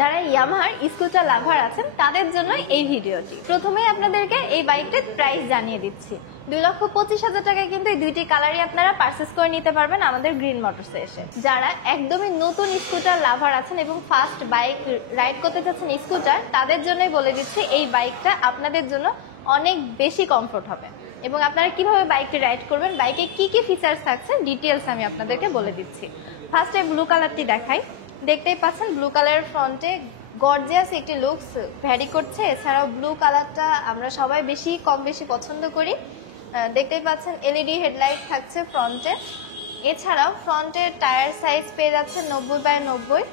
যারা ইয়ামাহার স্কুটার লাভার আছেন তাদের জন্য এই ভিডিওটি। প্রথমেই আপনাদেরকে এই বাইকটির প্রাইস জানিয়ে দিচ্ছি। 2,25,000 টাকায় কিন্তু এই দুইটি কালারই আপনারা পারচেস করে নিতে পারবেন আমাদের গ্রিন মোটরসে এসে। যারা একদমই নতুন স্কুটার লাভার আছেন এবং ফার্স্ট বাইক রাইড করতে চাচ্ছেন স্কুটার, তাদের জন্যই বলে দিচ্ছি এই বাইকটা আপনাদের জন্য অনেক বেশি কমফোর্ট হবে এবং আপনারা কিভাবে বাইকটি রাইড করবেন, বাইকে কি কি ফিচার্স থাকছে ডিটেলস আমি আপনাদেরকে বলে দিচ্ছি। ফার্স্টে ব্লু কালারটি দেখাই। দেখতেই পাচ্ছেন ব্লু কালারের ফ্রন্টে গর্জিয়াস একটি লুকস ভ্যারি করছে। এছাড়াও ব্লু কালারটা আমরা সবাই কম বেশি পছন্দ করি। দেখতেই পাচ্ছেন এলইডি হেডলাইট থাকছে ফ্রন্টে। এছাড়াও ফ্রন্টের টায়ার সাইজ পেয়ে যাচ্ছেন 90/90,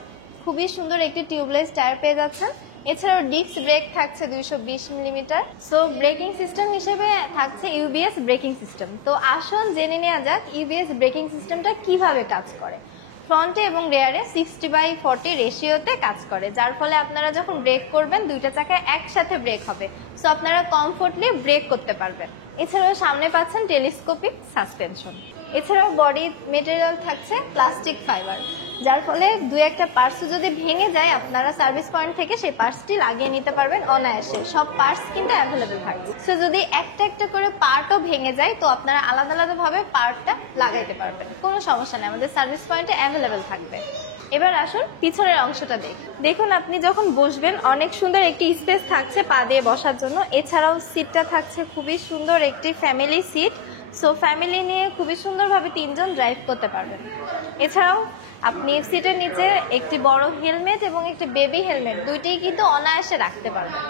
খুবই সুন্দর একটি টিউবলেস টায়ার পেয়ে যাচ্ছেন। এছাড়াও ডিস্ক ব্রেক থাকছে 220 মিলিমিটার। সো ব্রেকিং সিস্টেম হিসেবে থাকছে ইউবিএস ব্রেকিং সিস্টেম। তো আসুন জেনে নেওয়া যাক ইউবিএস ব্রেকিং সিস্টেমটা কিভাবে কাজ করে। ফ্রন্টে এবং রেয়ারে 60/40 রেশিওতে কাজ করে, যার ফলে আপনারা যখন ব্রেক করবেন দুইটা চাকায় একসাথে ব্রেক হবে। সো আপনারা কমফোর্টলি ব্রেক করতে পারবেন। এছাড়াও সামনে পাচ্ছেন টেলিস্কোপিক সাসপেনশন। এছাড়াও বডি মেটেরিয়াল থাকছে প্লাস্টিক ফাইবার, যার ফলে দুই একটা পার্টস যদি ভেঙে যায় আপনারা সার্ভিস পয়েন্ট থেকে সেই পার্টসটি লাগিয়ে নিতে পারবেন অনায়াসে। সব পার্টস কিন্তু অ্যাভেলেবেল থাকবে। সো যদি একটা একটা করে পার্টও ভেঙে যায় তো আপনারা আলাদা আলাদাভাবে পার্টটা লাগাইতে পারবেন, কোনো সমস্যা নেই, আমাদের সার্ভিস পয়েন্টে অ্যাভেলেবেল থাকবে। এবার আসুন পিছনের অংশটা দেখুন। আপনি যখন বসবেন অনেক সুন্দর একটি স্পেস থাকছে পা দিয়ে বসার জন্য। এছাড়াও সিটটা থাকছে খুবই সুন্দর একটি ফ্যামিলি সিট। সো ফ্যামিলি নিয়ে খুবই সুন্দরভাবে 3 জন ড্রাইভ করতে পারবেন। এছাড়াও আপনি সিটের নিচে একটি বড় হেলমেট এবং একটি বেবি হেলমেট দুইটাই কিন্তু অনায়াসে রাখতে পারবেন।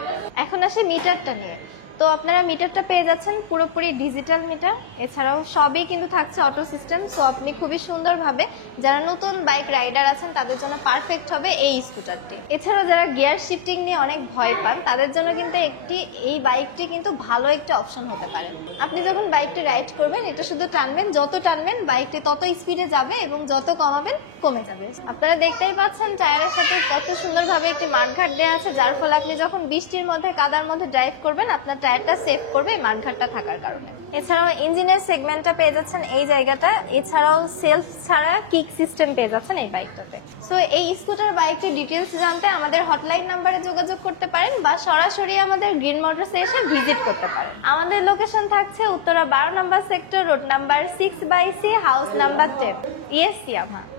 এখন আসে মিটারটা নিয়ে। তো আপনারা মিটারটা পেয়ে যাচ্ছেন পুরোপুরি ডিজিটাল মিটার। এছাড়াও সবই কিন্তু থাকছে অটো সিস্টেম। সো আপনি খুবই সুন্দরভাবে, যারা নতুন বাইক রাইডার আছেন তাদের জন্য পারফেক্ট হবে এই স্কুটারটি। এছাড়াও যারা গিয়ার শিফটিং নিয়ে অনেক ভয় পান তাদের জন্য কিন্তু এই বাইকটি কিন্তু ভালো একটা অপশন হতে পারে। আপনি যখন বাইকটি রাইড করবেন এটা শুধু টানবেন, যত টানবেন বাইকটি তত স্পিডে যাবে এবং যত কমাবেন কমে যাবে। আপনারা দেখতেই পাচ্ছেন টায়ারের সাথে কত সুন্দরভাবে একটি মাঠঘাট দেওয়া আছে, যার ফলে আপনি যখন বৃষ্টির মধ্যে কাদার মধ্যে ড্রাইভ করবেন আপনার টায়ারটা সেভ করবে এই মাঠঘাটটা থাকার কারণে। এছাড়াও ইঞ্জিনের সেগমেন্টটা পেয়ে যাচ্ছেন এই জায়গাটা। এছাড়াও সেলফ ছাড়া কিক সিস্টেম পেয়ে যাচ্ছেন এই বাইকটাতে। সো এই স্কুটার বাইকটির ডিটেলস জানতে আমাদের হটলাইন নাম্বারে যোগাযোগ করতে পারেন বা সরাসরি আমাদের গ্রিন মোটরসে এসে ভিজিট করতে পারেন। আমাদের লোকেশন থাকছে উত্তরা 12 নম্বর sector, road number 6/C, house number 10, yes Yamaha.